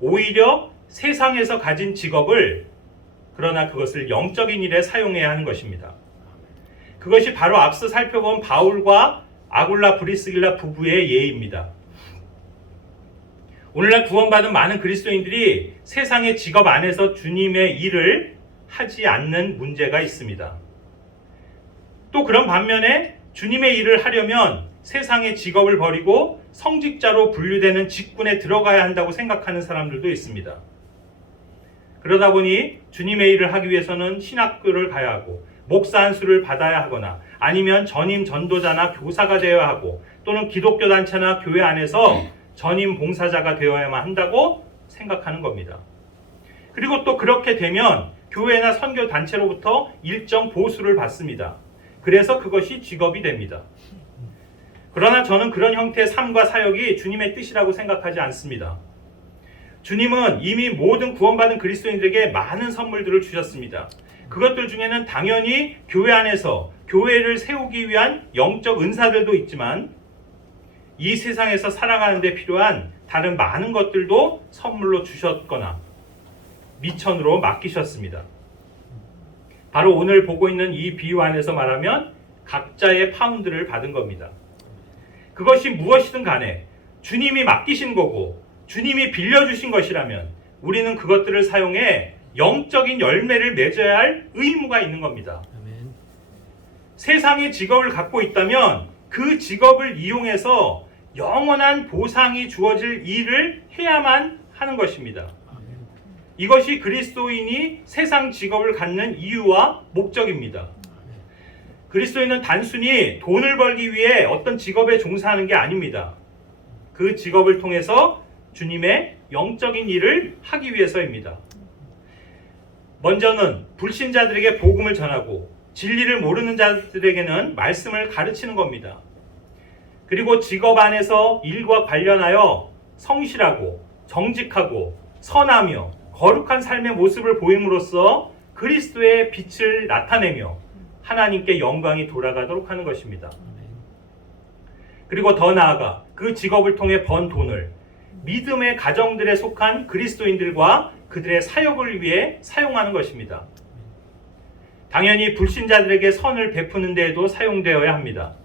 오히려 세상에서 가진 직업을 그러나 그것을 영적인 일에 사용해야 하는 것입니다. 그것이 바로 앞서 살펴본 바울과 아굴라 브리스길라 부부의 예입니다. 오늘날 구원받은 많은 그리스도인들이 세상의 직업 안에서 주님의 일을 하지 않는 문제가 있습니다. 또 그런 반면에 주님의 일을 하려면 세상의 직업을 버리고 성직자로 분류되는 직분에 들어가야 한다고 생각하는 사람들도 있습니다. 그러다 보니 주님의 일을 하기 위해서는 신학교를 가야 하고 목사 안수를 받아야 하거나 아니면 전임 전도자나 교사가 되어야 하고 또는 기독교 단체나 교회 안에서 전임 봉사자가 되어야만 한다고 생각하는 겁니다. 그리고 또 그렇게 되면 교회나 선교 단체로부터 일정 보수를 받습니다. 그래서 그것이 직업이 됩니다. 그러나 저는 그런 형태의 삶과 사역이 주님의 뜻이라고 생각하지 않습니다. 주님은 이미 모든 구원받은 그리스도인들에게 많은 선물들을 주셨습니다. 그것들 중에는 당연히 교회 안에서 교회를 세우기 위한 영적 은사들도 있지만 이 세상에서 살아가는 데 필요한 다른 많은 것들도 선물로 주셨거나 미천으로 맡기셨습니다. 바로 오늘 보고 있는 이 비유 안에서 말하면 각자의 파운드를 받은 겁니다. 그것이 무엇이든 간에 주님이 맡기신 거고 주님이 빌려주신 것이라면 우리는 그것들을 사용해 영적인 열매를 맺어야 할 의무가 있는 겁니다. 아멘. 세상의 직업을 갖고 있다면 그 직업을 이용해서 영원한 보상이 주어질 일을 해야만 하는 것입니다. 이것이 그리스도인이 세상 직업을 갖는 이유와 목적입니다. 그리스도인은 단순히 돈을 벌기 위해 어떤 직업에 종사하는 게 아닙니다. 그 직업을 통해서 주님의 영적인 일을 하기 위해서입니다. 먼저는 불신자들에게 복음을 전하고 진리를 모르는 자들에게는 말씀을 가르치는 겁니다. 그리고 직업 안에서 일과 관련하여 성실하고 정직하고 선하며 거룩한 삶의 모습을 보임으로써 그리스도의 빛을 나타내며 하나님께 영광이 돌아가도록 하는 것입니다. 그리고 더 나아가 그 직업을 통해 번 돈을 믿음의 가정들에 속한 그리스도인들과 그들의 사역을 위해 사용하는 것입니다. 당연히 불신자들에게 선을 베푸는 데에도 사용되어야 합니다.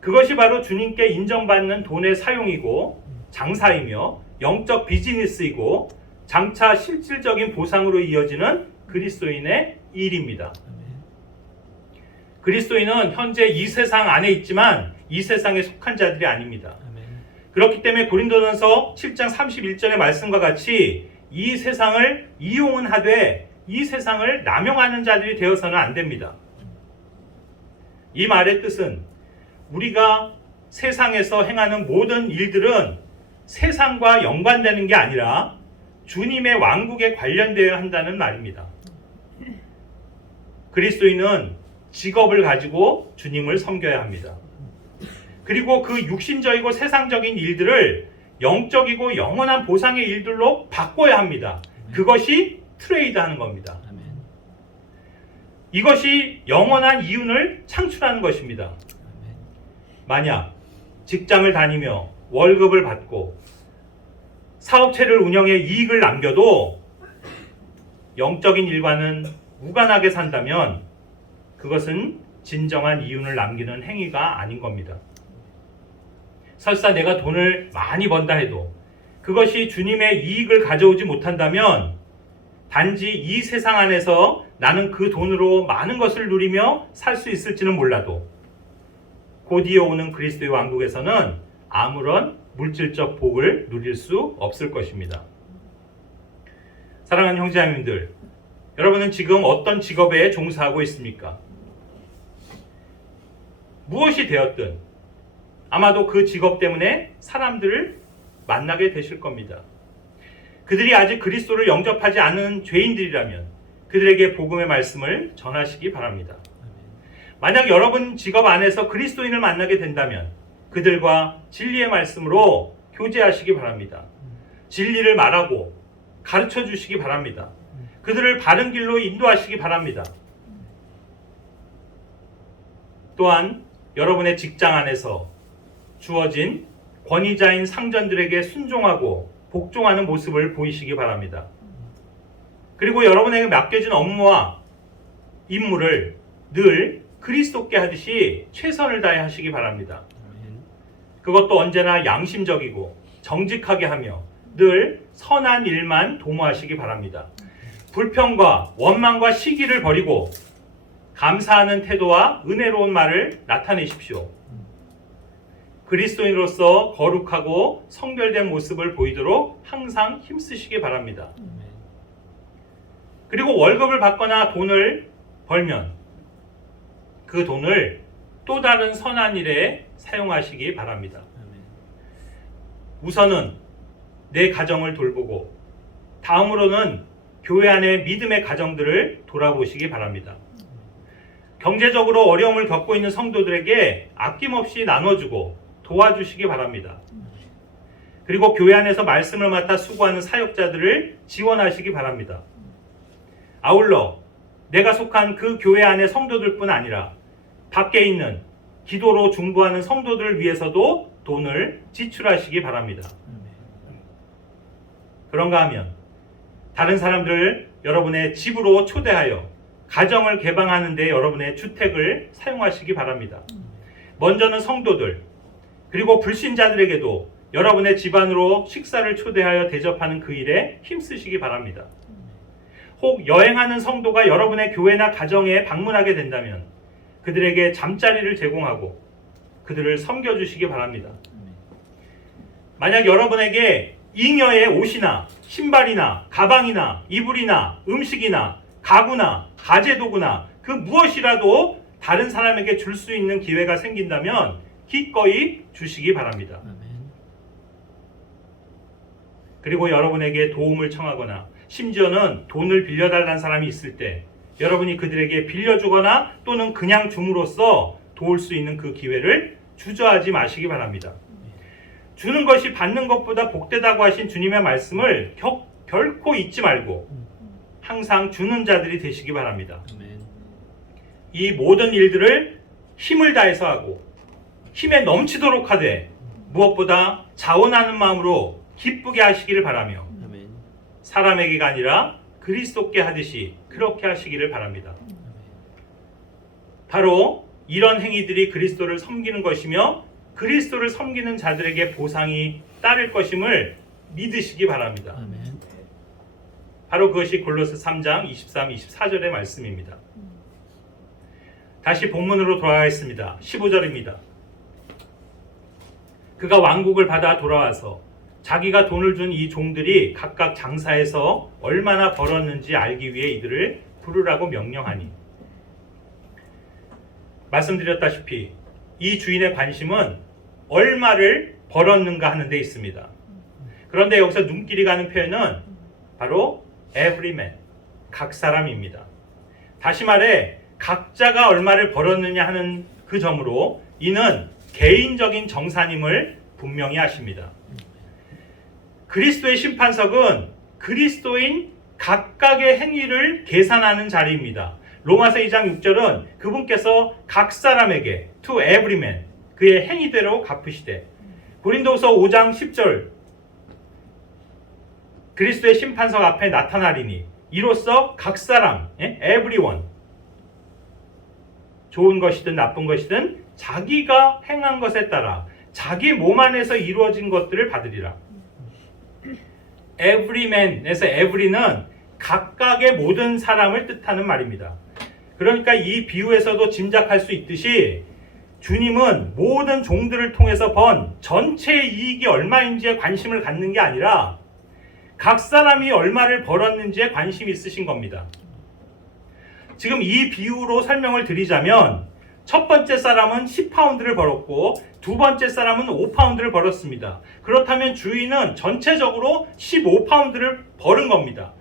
그것이 바로 주님께 인정받는 돈의 사용이고 장사이며 영적 비즈니스이고 장차 실질적인 보상으로 이어지는 그리스도인의 일입니다. 그리스도인은 현재 이 세상 안에 있지만 이 세상에 속한 자들이 아닙니다. 그렇기 때문에 고린도전서 7장 31절의 말씀과 같이 이 세상을 이용은 하되 이 세상을 남용하는 자들이 되어서는 안 됩니다. 이 말의 뜻은 우리가 세상에서 행하는 모든 일들은 세상과 연관되는 게 아니라 주님의 왕국에 관련되어야 한다는 말입니다. 그리스도인은 직업을 가지고 주님을 섬겨야 합니다. 그리고 그 육신적이고 세상적인 일들을 영적이고 영원한 보상의 일들로 바꿔야 합니다. 그것이 트레이드하는 겁니다. 이것이 영원한 이윤을 창출하는 것입니다. 만약 직장을 다니며 월급을 받고 사업체를 운영해 이익을 남겨도 영적인 일과는 무관하게 산다면 그것은 진정한 이윤을 남기는 행위가 아닌 겁니다. 설사 내가 돈을 많이 번다 해도 그것이 주님의 이익을 가져오지 못한다면 단지 이 세상 안에서 나는 그 돈으로 많은 것을 누리며 살 수 있을지는 몰라도 곧이어 오는 그리스도의 왕국에서는 아무런 물질적 복을 누릴 수 없을 것입니다. 사랑하는 형제자매님들, 여러분은 지금 어떤 직업에 종사하고 있습니까? 무엇이 되었든 아마도 그 직업 때문에 사람들을 만나게 되실 겁니다. 그들이 아직 그리스도를 영접하지 않은 죄인들이라면 그들에게 복음의 말씀을 전하시기 바랍니다. 만약 여러분 직업 안에서 그리스도인을 만나게 된다면 그들과 진리의 말씀으로 교제하시기 바랍니다. 진리를 말하고 가르쳐 주시기 바랍니다. 그들을 바른 길로 인도하시기 바랍니다. 또한 여러분의 직장 안에서 주어진 권위자인 상전들에게 순종하고 복종하는 모습을 보이시기 바랍니다. 그리고 여러분에게 맡겨진 업무와 임무를 늘 그리스도께 하듯이 최선을 다해 하시기 바랍니다. 그것도 언제나 양심적이고 정직하게 하며 늘 선한 일만 도모하시기 바랍니다. 불평과 원망과 시기를 버리고 감사하는 태도와 은혜로운 말을 나타내십시오. 그리스도인으로서 거룩하고 성별된 모습을 보이도록 항상 힘쓰시기 바랍니다. 그리고 월급을 받거나 돈을 벌면 그 돈을 또 다른 선한 일에 사용하시기 바랍니다. 우선은 내 가정을 돌보고 다음으로는 교회 안의 믿음의 가정들을 돌아보시기 바랍니다. 경제적으로 어려움을 겪고 있는 성도들에게 아낌없이 나눠주고 도와주시기 바랍니다. 그리고 교회 안에서 말씀을 맡아 수고하는 사역자들을 지원하시기 바랍니다. 아울러 내가 속한 그 교회 안의 성도들뿐 아니라 밖에 있는 기도로 중보하는 성도들을 위해서도 돈을 지출하시기 바랍니다. 그런가 하면 다른 사람들을 여러분의 집으로 초대하여 가정을 개방하는 데 여러분의 주택을 사용하시기 바랍니다. 먼저는 성도들 그리고 불신자들에게도 여러분의 집안으로 식사를 초대하여 대접하는 그 일에 힘쓰시기 바랍니다. 혹 여행하는 성도가 여러분의 교회나 가정에 방문하게 된다면 그들에게 잠자리를 제공하고 그들을 섬겨주시기 바랍니다. 만약 여러분에게 잉여의 옷이나 신발이나 가방이나 이불이나 음식이나 가구나 가재도구나 그 무엇이라도 다른 사람에게 줄 수 있는 기회가 생긴다면 기꺼이 주시기 바랍니다. 그리고 여러분에게 도움을 청하거나 심지어는 돈을 빌려달라는 사람이 있을 때 여러분이 그들에게 빌려주거나 또는 그냥 줌으로써 도울 수 있는 그 기회를 주저하지 마시기 바랍니다. 주는 것이 받는 것보다 복되다고 하신 주님의 말씀을 결코 잊지 말고 항상 주는 자들이 되시기 바랍니다. 이 모든 일들을 힘을 다해서 하고 힘에 넘치도록 하되 무엇보다 자원하는 마음으로 기쁘게 하시기를 바라며 사람에게가 아니라 그리스도께 하듯이 그렇게 하시기를 바랍니다. 바로 이런 행위들이 그리스도를 섬기는 것이며 그리스도를 섬기는 자들에게 보상이 따를 것임을 믿으시기 바랍니다. 바로 그것이 골로새 3장 23, 24절의 말씀입니다. 다시 본문으로 돌아가겠습니다. 15절입니다. 그가 왕국을 받아 돌아와서 자기가 돈을 준 이 종들이 각각 장사해서 얼마나 벌었는지 알기 위해 이들을 부르라고 명령하니 말씀드렸다시피 이 주인의 관심은 얼마를 벌었는가 하는 데 있습니다. 그런데 여기서 눈길이 가는 표현은 바로 every man, 각 사람입니다. 다시 말해 각자가 얼마를 벌었느냐 하는 그 점으로 이는 개인적인 정산임을 분명히 하십니다. 그리스도의 심판석은 그리스도인 각각의 행위를 계산하는 자리입니다. 로마서 2장 6절은 그분께서 각 사람에게 to every man 그의 행위대로 갚으시되 고린도서 5장 10절 그리스도의 심판석 앞에 나타나리니 이로써 각 사람 everyone 좋은 것이든 나쁜 것이든 자기가 행한 것에 따라 자기 몸 안에서 이루어진 것들을 받으리라. everyman에서 every는 각각의 모든 사람을 뜻하는 말입니다. 그러니까 이 비유에서도 짐작할 수 있듯이 주님은 모든 종들을 통해서 번 전체 이익이 얼마인지에 관심을 갖는 게 아니라 각 사람이 얼마를 벌었는지에 관심이 있으신 겁니다. 지금 이 비유로 설명을 드리자면 첫 번째 사람은 10파운드를 벌었고 두 번째 사람은 5파운드를 벌었습니다. 그렇다면 주인은 전체적으로 15파운드를 벌은 겁니다.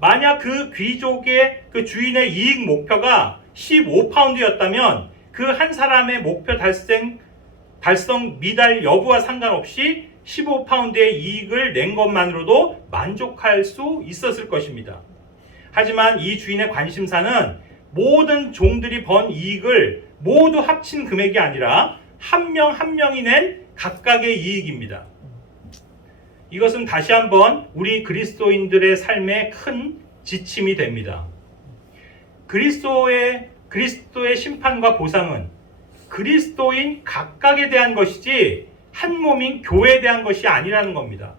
만약 그 귀족의 그 주인의 이익 목표가 15파운드였다면 그 한 사람의 목표 달성 미달 여부와 상관없이 15파운드의 이익을 낸 것만으로도 만족할 수 있었을 것입니다. 하지만 이 주인의 관심사는 모든 종들이 번 이익을 모두 합친 금액이 아니라 한 명 한 명이 낸 각각의 이익입니다. 이것은 다시 한번 우리 그리스도인들의 삶에 큰 지침이 됩니다. 그리스도의 심판과 보상은 그리스도인 각각에 대한 것이지 한 몸인 교회에 대한 것이 아니라는 겁니다.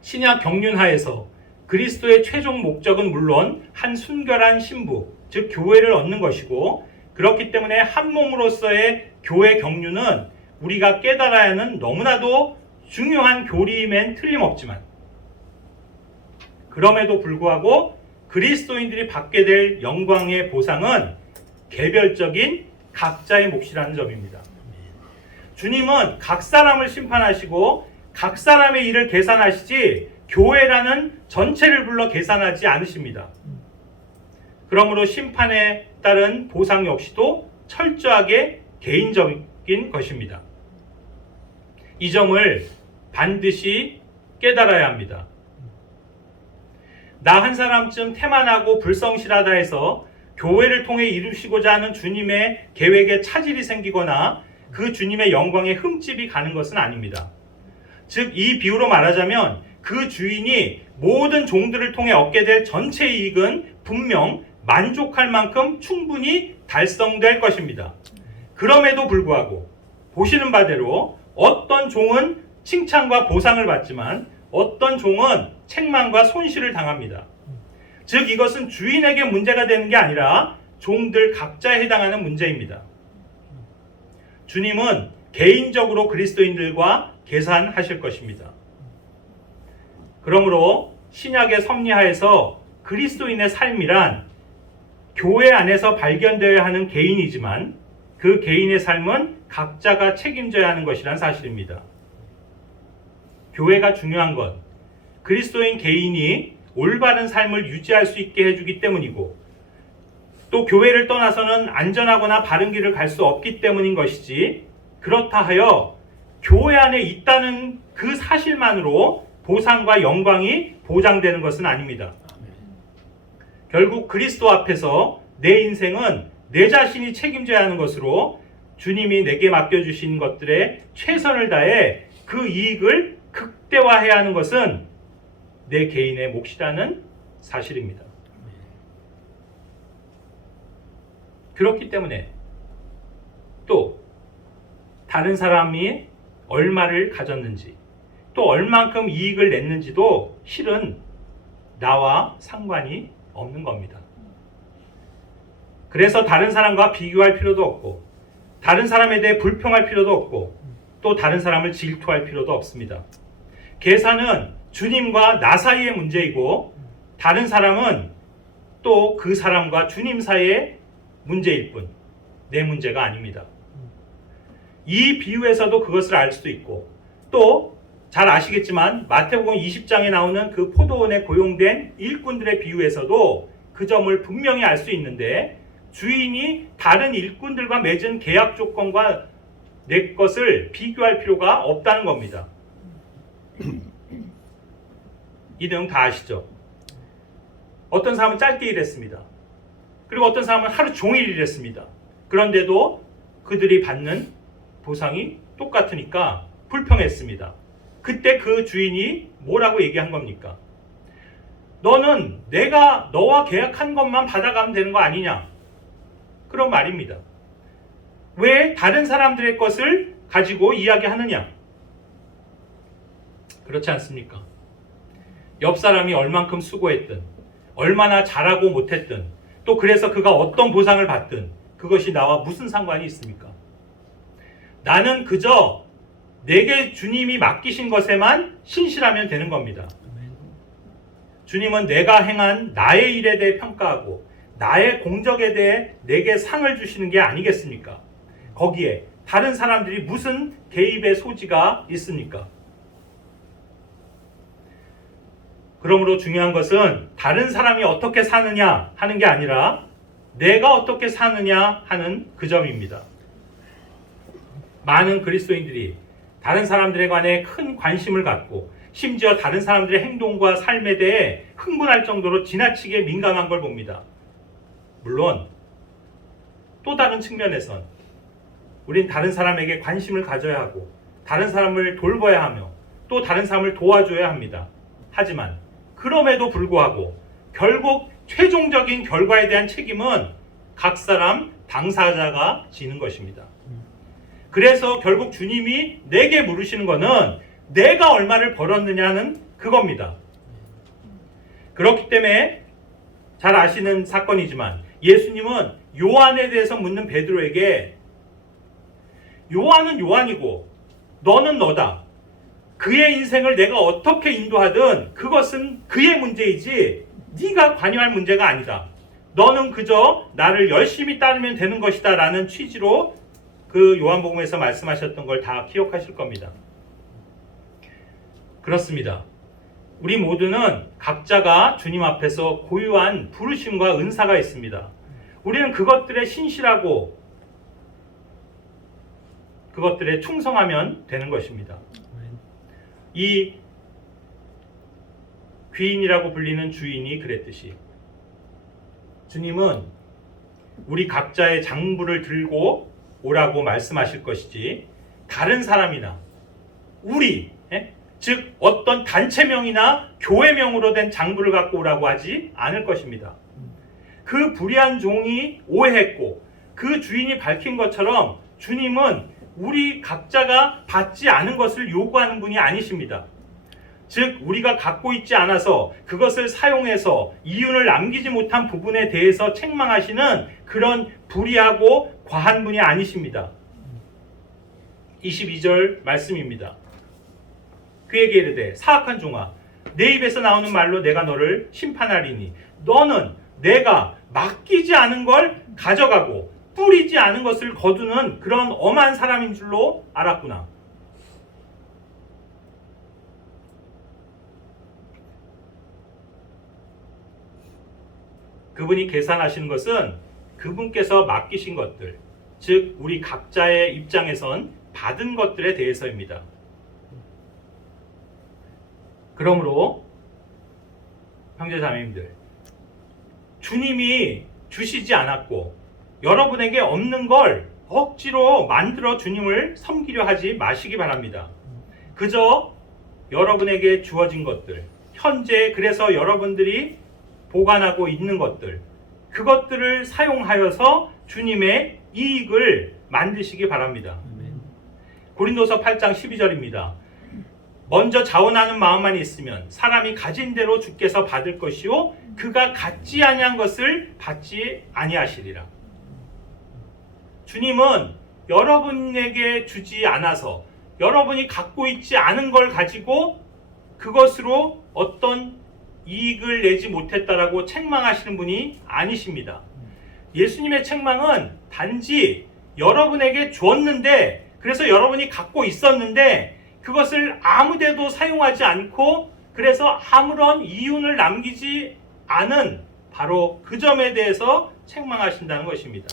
신약 경륜하에서 그리스도의 최종 목적은 물론 한 순결한 신부, 즉 교회를 얻는 것이고 그렇기 때문에 한 몸으로서의 교회 경륜은 우리가 깨달아야 하는 너무나도 중요한 교리임엔 틀림없지만 그럼에도 불구하고 그리스도인들이 받게 될 영광의 보상은 개별적인 각자의 몫이라는 점입니다. 주님은 각 사람을 심판하시고 각 사람의 일을 계산하시지 교회라는 전체를 불러 계산하지 않으십니다. 그러므로 심판에 따른 보상 역시도 철저하게 개인적인 것입니다. 이 점을 반드시 깨달아야 합니다. 나 한 사람쯤 태만하고 불성실하다 해서 교회를 통해 이루시고자 하는 주님의 계획에 차질이 생기거나 그 주님의 영광에 흠집이 가는 것은 아닙니다. 즉, 이 비유로 말하자면 그 주인이 모든 종들을 통해 얻게 될 전체 이익은 분명 만족할 만큼 충분히 달성될 것입니다. 그럼에도 불구하고 보시는 바대로 어떤 종은 칭찬과 보상을 받지만 어떤 종은 책망과 손실을 당합니다. 즉, 이것은 주인에게 문제가 되는 게 아니라 종들 각자에 해당하는 문제입니다. 주님은 개인적으로 그리스도인들과 계산하실 것입니다. 그러므로 신약의 섭리하에서 그리스도인의 삶이란 교회 안에서 발견되어야 하는 개인이지만 그 개인의 삶은 각자가 책임져야 하는 것이란 사실입니다. 교회가 중요한 것, 그리스도인 개인이 올바른 삶을 유지할 수 있게 해주기 때문이고 또 교회를 떠나서는 안전하거나 바른 길을 갈 수 없기 때문인 것이지 그렇다 하여 교회 안에 있다는 그 사실만으로 보상과 영광이 보장되는 것은 아닙니다. 결국 그리스도 앞에서 내 인생은 내 자신이 책임져야 하는 것으로 주님이 내게 맡겨주신 것들에 최선을 다해 그 이익을 극대화해야 하는 것은 내 개인의 몫이라는 사실입니다. 그렇기 때문에 또 다른 사람이 얼마를 가졌는지 또 얼만큼 이익을 냈는지도 실은 나와 상관이 없는 겁니다. 그래서 다른 사람과 비교할 필요도 없고 다른 사람에 대해 불평할 필요도 없고 또 다른 사람을 질투할 필요도 없습니다. 계산은 주님과 나 사이의 문제이고 다른 사람은 또 그 사람과 주님 사이의 문제일 뿐 내 문제가 아닙니다. 이 비유에서도 그것을 알 수도 있고 또 잘 아시겠지만 마태복음 20장에 나오는 그 포도원에 고용된 일꾼들의 비유에서도 그 점을 분명히 알 수 있는데 주인이 다른 일꾼들과 맺은 계약 조건과 내 것을 비교할 필요가 없다는 겁니다. 이 내용 다 아시죠? 어떤 사람은 짧게 일했습니다. 그리고 어떤 사람은 하루 종일 일했습니다. 그런데도 그들이 받는 보상이 똑같으니까 불평했습니다. 그때 그 주인이 뭐라고 얘기한 겁니까? 너는 내가 너와 계약한 것만 받아가면 되는 거 아니냐? 그런 말입니다. 왜 다른 사람들의 것을 가지고 이야기하느냐? 그렇지 않습니까? 옆 사람이 얼만큼 수고했든 얼마나 잘하고 못했든 또 그래서 그가 어떤 보상을 받든 그것이 나와 무슨 상관이 있습니까? 나는 그저 내게 주님이 맡기신 것에만 신실하면 되는 겁니다. 주님은 내가 행한 나의 일에 대해 평가하고 나의 공적에 대해 내게 상을 주시는 게 아니겠습니까? 거기에 다른 사람들이 무슨 개입의 소지가 있습니까? 그러므로 중요한 것은 다른 사람이 어떻게 사느냐 하는 게 아니라 내가 어떻게 사느냐 하는 그 점입니다. 많은 그리스도인들이 다른 사람들에 관해 큰 관심을 갖고 심지어 다른 사람들의 행동과 삶에 대해 흥분할 정도로 지나치게 민감한 걸 봅니다. 물론 또 다른 측면에선 우린 다른 사람에게 관심을 가져야 하고 다른 사람을 돌봐야 하며 또 다른 사람을 도와줘야 합니다. 하지만 그럼에도 불구하고 결국 최종적인 결과에 대한 책임은 각 사람 당사자가 지는 것입니다. 그래서 결국 주님이 내게 물으시는 것은 내가 얼마를 벌었느냐는 그겁니다. 그렇기 때문에 잘 아시는 사건이지만 예수님은 요한에 대해서 묻는 베드로에게 요한은 요한이고 너는 너다. 그의 인생을 내가 어떻게 인도하든 그것은 그의 문제이지 네가 관여할 문제가 아니다. 너는 그저 나를 열심히 따르면 되는 것이다 라는 취지로 그 요한복음에서 말씀하셨던 걸 다 기억하실 겁니다. 그렇습니다. 우리 모두는 각자가 주님 앞에서 고유한 부르심과 은사가 있습니다. 우리는 그것들에 신실하고 그것들에 충성하면 되는 것입니다. 이 귀인이라고 불리는 주인이 그랬듯이 주님은 우리 각자의 장부를 들고 오라고 말씀하실 것이지 다른 사람이나 우리 즉 어떤 단체명이나 교회명으로 된 장부를 갖고 오라고 하지 않을 것입니다. 그 불의한 종이 오해했고 그 주인이 밝힌 것처럼 주님은 우리 각자가 받지 않은 것을 요구하는 분이 아니십니다. 즉 우리가 갖고 있지 않아서 그것을 사용해서 이윤을 남기지 못한 부분에 대해서 책망하시는 그런 불의하고 과한 분이 아니십니다. 22절 말씀입니다. 그에게 이르되 사악한 종아 내 입에서 나오는 말로 내가 너를 심판하리니 너는 내가 맡기지 않은 걸 가져가고 뿌리지 않은 것을 거두는 그런 엄한 사람인 줄로 알았구나. 그분이 계산하시는 것은 그분께서 맡기신 것들, 즉 우리 각자의 입장에선 받은 것들에 대해서입니다. 그러므로 형제자매님들, 주님이 주시지 않았고 여러분에게 없는 걸 억지로 만들어 주님을 섬기려 하지 마시기 바랍니다. 그저 여러분에게 주어진 것들, 현재 그래서 여러분들이 보관하고 있는 것들, 그것들을 사용하여서 주님의 이익을 만드시기 바랍니다. 고린도서 8장 12절입니다. 먼저 자원하는 마음만 있으면 사람이 가진 대로 주께서 받을 것이요 그가 갖지 아니한 것을 받지 아니하시리라. 주님은 여러분에게 주지 않아서 여러분이 갖고 있지 않은 걸 가지고 그것으로 어떤 이익을 내지 못했다라고 책망하시는 분이 아니십니다. 예수님의 책망은 단지 여러분에게 주었는데 그래서 여러분이 갖고 있었는데 그것을 아무데도 사용하지 않고 그래서 아무런 이윤을 남기지 않은 바로 그 점에 대해서 책망하신다는 것입니다.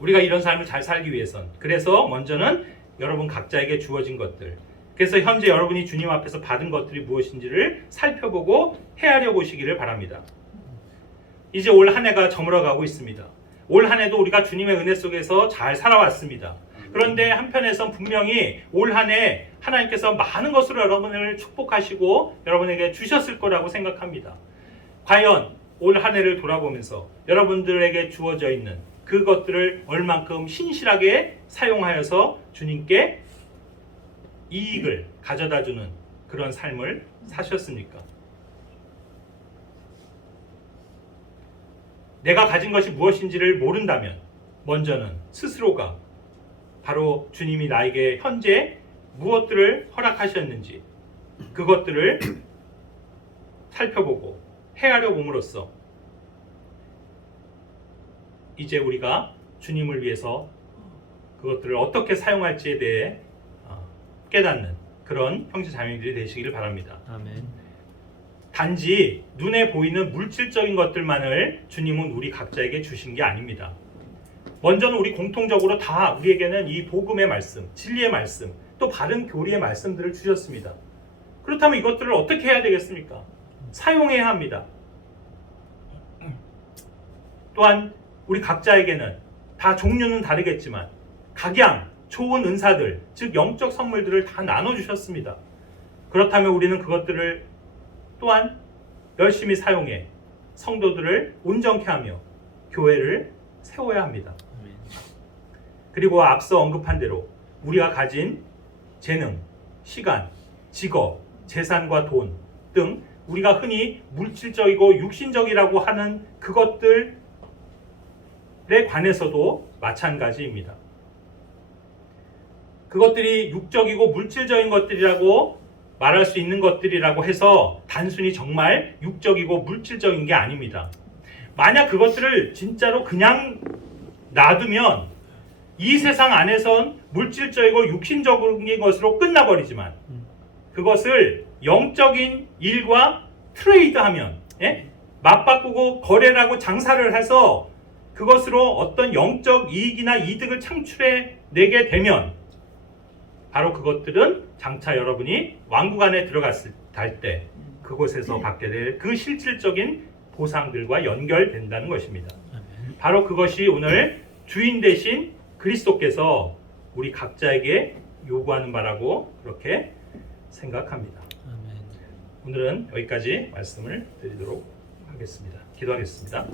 우리가 이런 삶을 잘 살기 위해선 그래서 먼저는 여러분 각자에게 주어진 것들, 그래서 현재 여러분이 주님 앞에서 받은 것들이 무엇인지를 살펴보고 헤아려 보시기를 바랍니다. 이제 올 한 해가 저물어가고 있습니다. 올 한 해도 우리가 주님의 은혜 속에서 잘 살아왔습니다. 그런데 한편에선 분명히 올 한 해 하나님께서 많은 것으로 여러분을 축복하시고 여러분에게 주셨을 거라고 생각합니다. 과연 올 한 해를 돌아보면서 여러분들에게 주어져 있는 그것들을 얼만큼 신실하게 사용하여서 주님께 이익을 가져다주는 그런 삶을 사셨습니까? 내가 가진 것이 무엇인지를 모른다면 먼저는 스스로가 바로 주님이 나에게 현재 무엇들을 허락하셨는지 그것들을 살펴보고 헤아려 봄으로써 이제 우리가 주님을 위해서 그것들을 어떻게 사용할지에 대해 깨닫는 그런 형제자매들이 되시기를 바랍니다. 아멘. 단지 눈에 보이는 물질적인 것들만을 주님은 우리 각자에게 주신 게 아닙니다. 먼저는 우리 공통적으로 다 우리에게는 이 복음의 말씀, 진리의 말씀, 또 바른 교리의 말씀들을 주셨습니다. 그렇다면 이것들을 어떻게 해야 되겠습니까? 사용해야 합니다. 또한 우리 각자에게는 다 종류는 다르겠지만 각양 좋은 은사들, 즉 영적 선물들을 다 나눠주셨습니다. 그렇다면 우리는 그것들을 또한 열심히 사용해 성도들을 온전케 하며 교회를 세워야 합니다. 그리고 앞서 언급한 대로 우리가 가진 재능, 시간, 직업, 재산과 돈 등 우리가 흔히 물질적이고 육신적이라고 하는 그것들에 관해서도 마찬가지입니다. 그것들이 육적이고 물질적인 것들이라고 말할 수 있는 것들이라고 해서 단순히 정말 육적이고 물질적인 게 아닙니다. 만약 그것들을 진짜로 그냥 놔두면 이 세상 안에선 물질적이고 육신적인 것으로 끝나버리지만 그것을 영적인 일과 트레이드하면, 예? 맞바꾸고 거래를 하고 장사를 해서 그것으로 어떤 영적 이익이나 이득을 창출해 내게 되면 바로 그것들은 장차 여러분이 왕국 안에 들어갔을 때 그곳에서 받게 될 그 실질적인 보상들과 연결된다는 것입니다. 바로 그것이 오늘 주인 되신 그리스도께서 우리 각자에게 요구하는 바라고 그렇게 생각합니다. 오늘은 여기까지 말씀을 드리도록 하겠습니다. 기도하겠습니다.